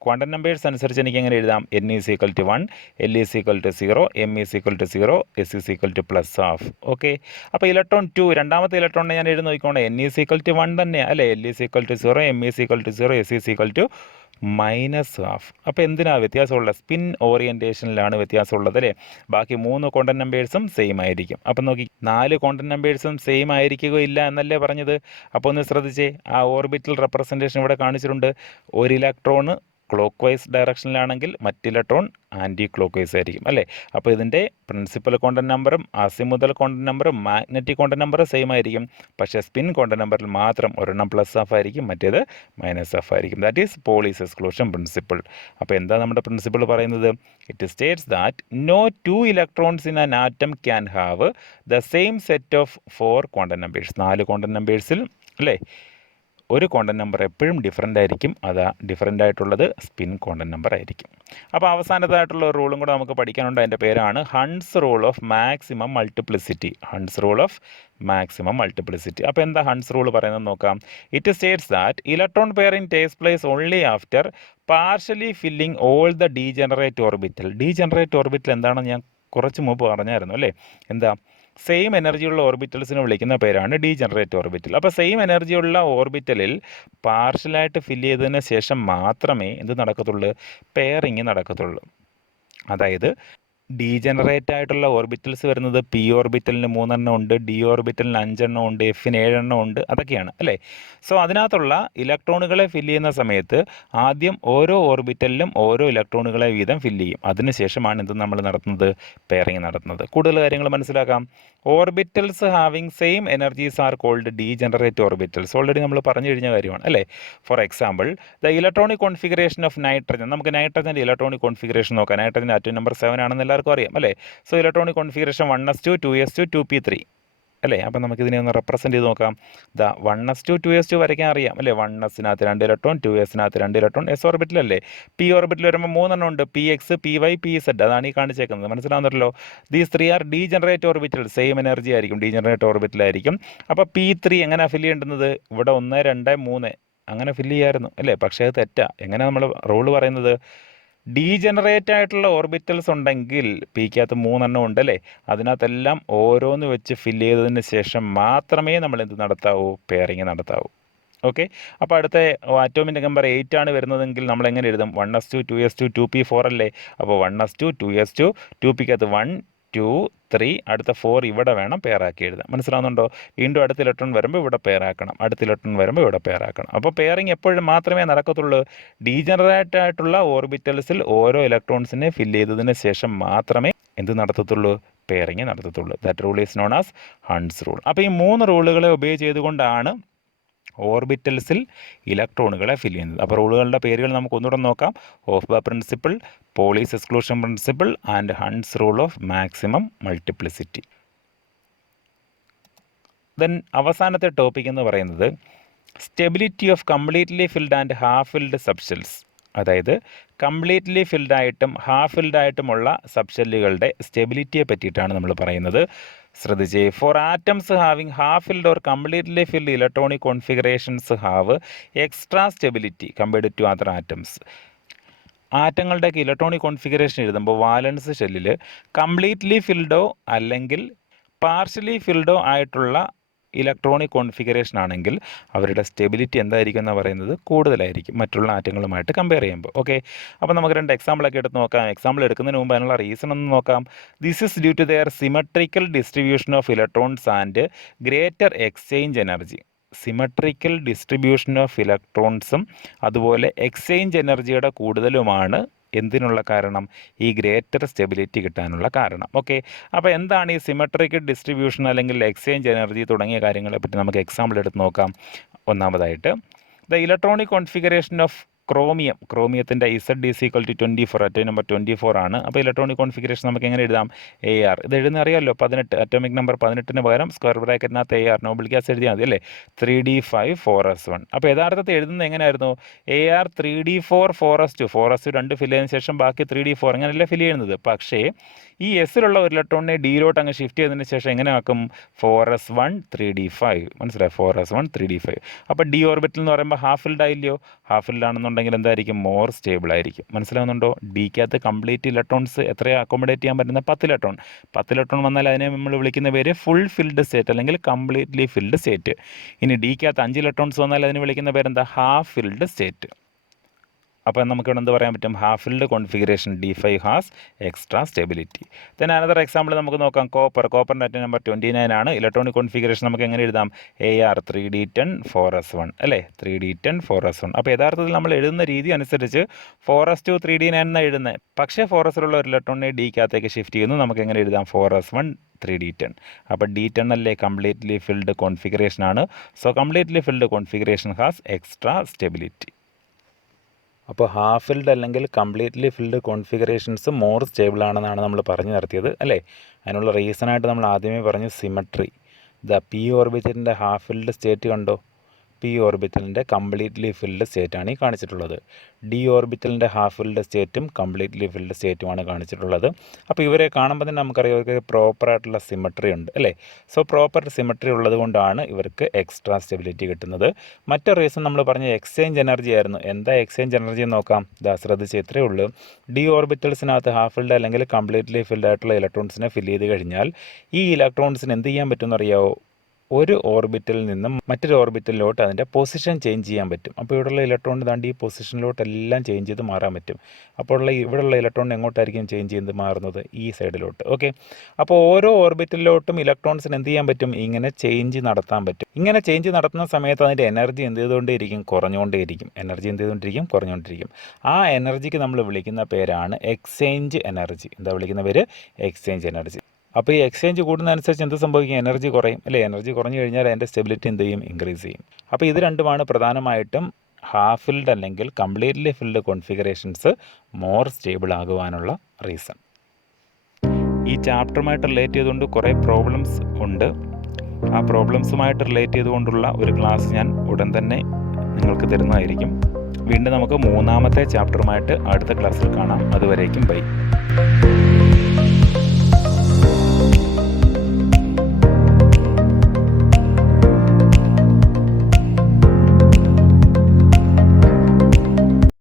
ക്വാണ്ടം നമ്പേഴ്സ് അനുസരിച്ച് എനിക്ക് എങ്ങനെ എഴുതാം? n = 1, l = 0, m = 0, s = +12. Okay, അപ്പോൾ ഇലക്ട്രോൺ 2 രണ്ടാമത്തെ ഇലക്ട്രോണിനെ ഞാൻ എഴുതി നോക്കിക്കോണേ. n = 1 തന്നെയാണ് അല്ലേ, l = 0, m = 0, s = -12. അപ്പോൾ എന്തിനാണ് വ്യത്യാസമുള്ളത്? സ്പിൻ ഓറിയൻറ്റേഷനിലാണ് വ്യത്യാസമുള്ളത് അല്ലേ. ബാക്കി 3 ക്വാണ്ടം നമ്പേഴ്സും സെയിം ആയിരിക്കും. അപ്പം നോക്കി, 4 ക്വാണ്ടം നമ്പേഴ്സും സെയിം ആയിരിക്കുകയില്ല എന്നല്ലേ പറഞ്ഞത്. അപ്പോൾ ഒന്ന് ശ്രദ്ധിച്ചേ, ആ ഓർബിറ്റൽ റെപ്രസെൻറ്റേഷൻ ഇവിടെ കാണിച്ചിട്ടുണ്ട്. ഒരു ഇലക്ട്രോണ് ക്ലോക്ക് വൈസ് ഡയറക്ഷനിലാണെങ്കിൽ മറ്റ് ഇലക്ട്രോൺ ആൻറ്റി ക്ലോക്ക് വൈസ് ആയിരിക്കും അല്ലേ. അപ്പോൾ ഇതിൻ്റെ പ്രിൻസിപ്പൽ ക്വാണ്ടം നമ്പറും അസിമുതൽ ക്വാണ്ടം നമ്പറും മാഗ്നറ്റിക് ക്വാണ്ടം നമ്പറും സെയിം ആയിരിക്കും. പക്ഷേ സ്പിൻ ക്വാണ്ടം നമ്പറിൽ മാത്രം ഒരെണ്ണം +12 ആയിരിക്കും, മറ്റേത് -12 ആയിരിക്കും. That is Pauli's exclusion principle. അപ്പോൾ എന്താ നമ്മുടെ പ്രിൻസിപ്പിൾ പറയുന്നത്? It states that no 2 electrons in an atom can have the same set of 4 quantum numbers. 4 quantum നമ്പേഴ്സിൽ അല്ലേ ഒരു ക്വാണ്ടം നമ്പർ എപ്പോഴും ഡിഫറൻ്റ് ആയിരിക്കും. അതാ ഡിഫറൻ്റ് ആയിട്ടുള്ളത് സ്പിൻ ക്വാണ്ടം നമ്പർ ആയിരിക്കും. അപ്പോൾ അവസാനത്തായിട്ടുള്ള ഒരു റൂളും കൂടെ നമുക്ക് പഠിക്കാനുണ്ട്. അതിൻ്റെ പേരാണ് Hund's rule of maximum multiplicity. Hund's rule of maximum multiplicity. അപ്പോൾ എന്താ ഹൺസ് റൂൾ പറയുന്നത് നോക്കാം. It states that electron pairing takes place only after partially filling all the degenerate orbital. Degenerate orbital എന്താണെന്ന് ഞാൻ കുറച്ച് മുമ്പ് പറഞ്ഞായിരുന്നു അല്ലേ. എന്താ? സെയിം എനർജിയുള്ള ഓർബിറ്റൽസിനെ വിളിക്കുന്ന പേരാണ് ഡീജനറേറ്റ് ഓർബിറ്റൽ. അപ്പോൾ സെയിം എനർജിയുള്ള ഓർബിറ്റലിൽ പാർഷ്യലായിട്ട് ഫില്ല് ചെയ്തതിന് ശേഷം മാത്രമേ എന്ത് നടക്കത്തുള്ളൂ? പെയറിങ് നടക്കത്തുള്ളൂ. അതായത് ഡീജനറേറ്റ് ആയിട്ടുള്ള ഓർബിറ്റൽസ് വരുന്നത് പി ഓർബിറ്റലിന് 3 എണ്ണം ഉണ്ട്, ഡി ഓർബിറ്റലിന് 5 എണ്ണം ഉണ്ട്, എഫിന് 7 എണ്ണം ഉണ്ട്, അതൊക്കെയാണ് അല്ലേ. സോ അതിനകത്തുള്ള ഇലക്ട്രോണുകളെ ഫില്ല് ചെയ്യുന്ന സമയത്ത് ആദ്യം ഓരോ ഓർബിറ്റലിലും ഓരോ ഇലക്ട്രോണുകളെ വീതം ഫില്ല് ചെയ്യും. അതിനുശേഷമാണ് എന്ത് നമ്മൾ നടത്തുന്നത്? പെയറിങ് നടത്തുന്നത്. കൂടുതൽ കാര്യങ്ങൾ മനസ്സിലാക്കാം. Orbitals having same energies are called degenerate orbitals. Already നമ്മൾ പറഞ്ഞു കഴിഞ്ഞ കാര്യമാണ് അല്ലേ. For example, the electronic configuration of nitrogen. നമുക്ക് നൈട്രജൻ്റെ ഇലക്ട്രോണിക് കോൺഫിഗറേഷൻ നോക്കാം. നൈട്രജൻ അറ്റോം നമ്പർ 7 ആണെന്ന് എല്ലാവർക്കും അറിയാം അല്ലേ. So electronic configuration 1s2 2s2 2p3 അല്ലേ. അപ്പം നമുക്കിതിനെ ഒന്ന് റെപ്രസെൻറ്റ് ചെയ്ത് നോക്കാം. ദ 1s2 2s2 വരയ്ക്കാൻ അറിയാം അല്ലേ. 1sനകത്ത് 2 ഇലക്ട്രോൺ, 2sനകത്ത് 2 ഇലക്ട്രോൺ, s ഓർബിറ്റൽ അല്ലേ. പി ഓർബിറ്റൽ വരുമ്പോൾ 3 എണ്ണം ഉണ്ട്, px py pz, അതാണ് ഈ കാണിച്ചേക്കുന്നത്. മനസ്സിലാവുന്നല്ലോ. These 3 are degenerate orbital. Same energy ആയിരിക്കും, ഡീജനറേറ്റ് ഓർബിറ്റലായിരിക്കും. അപ്പോൾ p3 എങ്ങനെയാണ് ഫില്ല് ചെയ്യേണ്ടുന്നത്? ഇവിടെ 1 2 3 അങ്ങനെ ഫില്ല് ചെയ്യാമായിരുന്നു അല്ലേ. പക്ഷേ അത് തെറ്റാ. എങ്ങനെയാണ് നമ്മൾ റൂള് പറയുന്നത്? ഡീജനറേറ്റ് ആയിട്ടുള്ള ഓർബിറ്റൽസ് ഉണ്ടെങ്കിൽ പിക്കകത്ത് 3 എണ്ണം ഉണ്ടല്ലേ, അതിനകത്തെല്ലാം ഓരോന്ന് വെച്ച് ഫില്ല് ചെയ്തതിന് ശേഷം മാത്രമേ നമ്മൾ എന്ത് നടത്താവൂ? പെയറിങ് നടത്താവൂ. ഓക്കെ, അപ്പോൾ അടുത്ത ആറ്റോമിൻ്റെ നമ്പർ 8 ആണ് വരുന്നതെങ്കിൽ നമ്മൾ എങ്ങനെ എഴുതും? 1s2 2s2 2p4 അല്ലേ. അപ്പോൾ 1s2 2s2 2pക്കകത്ത് 1 2 3, അടുത്ത 4 ഇവിടെ വേണം പെയറാക്കി എഴുതാം. മനസ്സിലാവുന്നുണ്ടോ? വീണ്ടും അടുത്ത ഇലക്ട്രോൺ വരുമ്പോൾ ഇവിടെ പെയറാക്കണം, അടുത്ത ഇലക്ട്രോൺ വരുമ്പോൾ ഇവിടെ പെയറാക്കണം. അപ്പോൾ പെയറിങ് എപ്പോഴും മാത്രമേ നടക്കത്തുള്ളൂ. ഡീജനറേറ്റ് ആയിട്ടുള്ള ഓർബിറ്റൽസിൽ ഓരോ ഇലക്ട്രോൺസിനെ ഫില്ല് ചെയ്തതിന് ശേഷം മാത്രമേ എന്ത് നടത്തത്തുള്ളൂ? പെയറിങ് നടത്തത്തുള്ളൂ. That rule is known as Hund's rule. അപ്പോൾ ഈ 3 റൂളുകളെ ഒബേ ചെയ്തുകൊണ്ടാണ് ഓർബിറ്റൽസിൽ ഇലക്ട്രോണുകളെ ഫില്ല് ചെയ്യുന്നത്. അപ്പോൾ റൂളുകളുടെ പേരുകൾ നമുക്ക് ഒന്നുകൂടെ നോക്കാം. Aufbau principle, Pauli's exclusion principle and Hund's rule of maximum multiplicity. Then അവസാനത്തെ ടോപ്പിക് എന്ന് പറയുന്നത് stability of completely filled and half filled subshells. അതായത് കംപ്ലീറ്റ്ലി ഫിൽഡായിട്ടും ഹാഫ് ഫിൽഡായിട്ടുമുള്ള സബ്ഷെല്ലുകളുടെ സ്റ്റെബിലിറ്റിയെ പറ്റിയിട്ടാണ് നമ്മൾ പറയുന്നത്. ശ്രദ്ധിച്ചേ. For atoms having half filled or completely filled electronic configurations have extra stability compared to other atoms. ആറ്റങ്ങളുടെയൊക്കെ ഇലക്ട്രോണിക് കോൺഫിഗറേഷൻ എഴുതുമ്പോൾ വാലൻസ് ഷെല്ലിൽ കംപ്ലീറ്റ്ലി ഫിൽഡോ അല്ലെങ്കിൽ പാർഷ്യലി ഫിൽഡോ ആയിട്ടുള്ള ഇലക്ട്രോണിക് കോൺഫിഗറേഷൻ ആണെങ്കിൽ അവരുടെ സ്റ്റെബിലിറ്റി എന്തായിരിക്കും എന്ന് പറയുന്നത് കൂടുതലായിരിക്കും മറ്റുള്ള ആറ്റങ്ങളുമായിട്ട് കമ്പയർ ചെയ്യുമ്പോൾ. ഓക്കെ, അപ്പോൾ നമുക്ക് 2 എക്സാമ്പിളൊക്കെ എടുത്ത് നോക്കാം. എക്സാമ്പിൾ എടുക്കുന്നതിന് മുമ്പ് അതിനുള്ള റീസൺ ഒന്ന് നോക്കാം. This is due to their symmetrical distribution of electrons and greater exchange energy. Symmetrical distribution of ഇലക്ട്രോൺസും അതുപോലെ എക്സ്ചേഞ്ച് എനർജിയുടെ കൂടുതലുമാണ് എന്തിനുള്ള കാരണം? ഈ ഗ്രേറ്റർ സ്റ്റെബിലിറ്റി കിട്ടാനുള്ള കാരണം. ഓക്കെ, അപ്പോൾ എന്താണ് ഈ സിമെട്രിക് ഡിസ്ട്രിബ്യൂഷൻ അല്ലെങ്കിൽ എക്സ്ചേഞ്ച് എനർജി തുടങ്ങിയ കാര്യങ്ങളെ പറ്റി നമുക്ക് എക്സാമ്പിൾ എടുത്ത് നോക്കാം. ഒന്നാമതായിട്ട് ദ ഇലക്ട്രോണിക് കോൺഫിഗറേഷൻ ഓഫ് ക്രോമിയത്തിൻ്റെ Z is equal to 24, atomic number 24 ആണ്. അപ്പോൾ ഇലക്ട്രോണിക് കോൺഫിഗറേഷൻ നമുക്ക് എങ്ങനെ എഴുതാം? AR. ഇത് എഴുതുന്ന അറിയാമല്ലോ, 18, അറ്റോമിക് നമ്പർ 18ന് പകരം സ്ക്വയർ ബ്രാക്കറ്റിനകത്ത് AR നോബിൾ ഗ്യാസ് എഴുതിയാൽ മതി അല്ലേ? 3d5 4s1. അപ്പോൾ യഥാർത്ഥത്തിൽ എഴുതുന്നത് എങ്ങനെയായിരുന്നു? AR 3d4 4s2. 4s2 2 fill ചെയ്തതിന് ശേഷം ബാക്കി 3d4 അങ്ങനെയല്ലേ ഫില്ല് ചെയ്യുന്നത്. പക്ഷേ ഈ എസ്സിലുള്ള ഒരു ഇലക്ട്രോണിനെ ഡിയിലോട്ട് അങ്ങ് ഷിഫ്റ്റ് ചെയ്തതിന് ശേഷം എങ്ങനെ ആക്കും? 4s1 3d5. മനസ്സിലായി? 4s1 3d5. അപ്പോൾ ഡി ഓർബിറ്റൽ എന്ന് പറയുമ്പോൾ ഹാഫ് ഫിൽഡ് ആയില്ലയോ? ഹാഫ് ഫിൽഡ് ആണെന്നുണ്ടെങ്കിൽ എന്തായിരിക്കും? മോർ സ്റ്റേബിൾ ആയിരിക്കും. മനസ്സിലാവുന്നുണ്ടോ? ഡിക്കകത്ത് കംപ്ലീറ്റ് ഇലക്ട്രോൺസ് എത്രയാണ് അക്കോമഡേറ്റ് ചെയ്യാൻ പറ്റുന്ന? 10 ഇലക്ട്രോൺ. 10 ഇലക്ട്രോൺ വന്നാൽ അതിനെ നമ്മൾ വിളിക്കുന്ന പേര് ഫുൾ ഫിൽഡ് സ്റ്റേറ്റ് അല്ലെങ്കിൽ കംപ്ലീറ്റ്ലി ഫിൽഡ് സ്റ്റേറ്റ്. ഇനി ഡിക്കകത്ത് 5 ഇലക്ട്രോൺസ് വന്നാൽ അതിന് വിളിക്കുന്ന പേരെന്താ? Half filled state. അപ്പോൾ നമുക്കിവിടെ എന്ത് പറയാൻ പറ്റും? Half filled configuration D5 has extra stability. Then another example നമുക്ക് നോക്കാം. കോപ്പറിൻ്റെ അറ്റോമിക് നമ്പർ 29 ആണ്. ഇലക്ട്രോണിക് കോൺഫിഗറേഷൻ നമുക്ക് എങ്ങനെ എഴുതാം? AR 3d10 4s1 അല്ലേ? 3d10 4s1. അപ്പോൾ യഥാർത്ഥത്തിൽ നമ്മൾ എഴുതുന്ന രീതി അനുസരിച്ച് 4s2 3d9 എന്നാണ് എഴുതുന്നത്. പക്ഷേ 4s-ലുള്ള ഒരു ഇലക്ട്രോണിനെ ഡിക്കകത്തേക്ക് ഷിഫ്റ്റ് ചെയ്യുന്നു. നമുക്ക് എങ്ങനെ എഴുതാം? 4s1 3d10. അപ്പോൾ D10 അല്ലേ കംപ്ലീറ്റ്ലി ഫിൽഡ് കോൺഫിഗറേഷൻ ആണ്. So completely filled configuration has extra stability. അപ്പോൾ ഹാഫ് ഫിൽഡ് അല്ലെങ്കിൽ completely filled configurations more stable ആണെന്നാണ് നമ്മൾ പറഞ്ഞു നിർത്തിയത് അല്ലേ? അതിനുള്ള റീസണായിട്ട് നമ്മൾ ആദ്യമേ പറഞ്ഞു സിമെട്രി. P ഓർബിറ്റലിൻ്റെ ഹാഫ് ഫിൽഡ് സ്റ്റേറ്റ് കണ്ടോ? P ഓർബിറ്റലിൻ്റെ കംപ്ലീറ്റ്ലി ഫിൽഡ് സ്റ്റേറ്റാണ് ഈ കാണിച്ചിട്ടുള്ളത്. ഡി ഓർബിറ്റലിൻ്റെ ഹാഫ് ഫിൽഡ് സ്റ്റേറ്റും കംപ്ലീറ്റ്ലി ഫിൽഡ് സ്റ്റേറ്റുമാണ് കാണിച്ചിട്ടുള്ളത്. അപ്പോൾ ഇവരെ കാണുമ്പോൾ തന്നെ നമുക്കറിയാം ഇവർക്ക് പ്രോപ്പറായിട്ടുള്ള സിമെട്രി ഉണ്ട് അല്ലേ? സോ പ്രോപ്പർ സിമെട്രി ഉള്ളത് കൊണ്ടാണ് ഇവർക്ക് എക്സ്ട്രാ സ്റ്റെബിലിറ്റി കിട്ടുന്നത്. മറ്റൊരു റീസൺ നമ്മൾ പറഞ്ഞ എക്സ്ചേഞ്ച് എനർജി ആയിരുന്നു. എന്താ എക്സ്ചേഞ്ച് എനർജി എന്ന് നോക്കാം. ശ്രദ്ധിച്ച് ഇത്രയേ ഉള്ളൂ. ഡി ഓർബിറ്റൽസിനകത്ത് ഹാഫ് ഫിൽഡ് അല്ലെങ്കിൽ കംപ്ലീറ്റ്ലി ഫിൽഡ് ആയിട്ടുള്ള ഇലക്ട്രോൺസിനെ ഫില്ല് ചെയ്ത് കഴിഞ്ഞാൽ ഈ ഇലക്ട്രോൺസിന് എന്ത് ചെയ്യാൻ പറ്റുമെന്ന് അറിയാമോ? ഒരു ഓർബിറ്റലിൽ നിന്നും മറ്റൊരു ഓർബിറ്റലിലോട്ട് അതിൻ്റെ പൊസിഷൻ ചേഞ്ച് ചെയ്യാൻ പറ്റും. അപ്പോൾ ഇവിടെയുള്ള ഇലക്ട്രോൺ ദാണ്ട് ഈ പൊസിഷനിലോട്ടെല്ലാം ചേഞ്ച് ചെയ്ത് മാറാൻ പറ്റും. അപ്പോൾ ഇവിടെയുള്ള ഇലക്ട്രോൺ എങ്ങോട്ടായിരിക്കും ചേഞ്ച് ചെയ്ത് മാറുന്നത്? ഈ സൈഡിലോട്ട്. ഓക്കെ, അപ്പോൾ ഓരോ ഓർബിറ്റലിലോട്ടും ഇലക്ട്രോൺസിന് എന്ത് ചെയ്യാൻ പറ്റും? ഇങ്ങനെ ചേഞ്ച് നടത്താൻ പറ്റും. ഇങ്ങനെ ചേഞ്ച് നടത്തുന്ന സമയത്ത് അതിൻ്റെ എനർജി എന്ത് ചെയ്തുകൊണ്ടേയിരിക്കും? കുറഞ്ഞുകൊണ്ടേയിരിക്കും. എനർജി എന്ത് ചെയ്തുകൊണ്ടിരിക്കും? കുറഞ്ഞുകൊണ്ടിരിക്കും. ആ എനർജിക്ക് നമ്മൾ വിളിക്കുന്ന പേരാണ് എക്സ്ചേഞ്ച് എനർജി. എന്താ വിളിക്കുന്ന പേര്? Exchange energy. അപ്പോൾ ഈ എക്സ്ചേഞ്ച് കൂടുന്നതനുസരിച്ച് എന്ത് സംഭവിക്കും? എനർജി കുറയും അല്ലേ? എനർജി കുറഞ്ഞു കഴിഞ്ഞാൽ അതിൻ്റെ സ്റ്റെബിലിറ്റി എന്ത് ചെയ്യും? ഇൻക്രീസ് ചെയ്യും. അപ്പോൾ ഇത് രണ്ടുമാണ് പ്രധാനമായിട്ടും ഹാഫ് ഫിൽഡ് അല്ലെങ്കിൽ completely filled configurations more stable ആകുവാനുള്ള റീസൺ. ഈ ചാപ്റ്ററുമായിട്ട് റിലേറ്റ് ചെയ്തുകൊണ്ട് കുറേ പ്രോബ്ലംസ് ഉണ്ട്. ആ പ്രോബ്ലംസുമായിട്ട് റിലേറ്റ് ചെയ്തുകൊണ്ടുള്ള ഒരു ക്ലാസ് ഞാൻ ഉടൻ തന്നെ നിങ്ങൾക്ക് തരുന്നതായിരിക്കും. വീണ്ടും നമുക്ക് 3ാമത്തെ ചാപ്റ്ററുമായിട്ട് അടുത്ത ക്ലാസ്സിൽ കാണാം. അതുവരേക്കും ബൈ.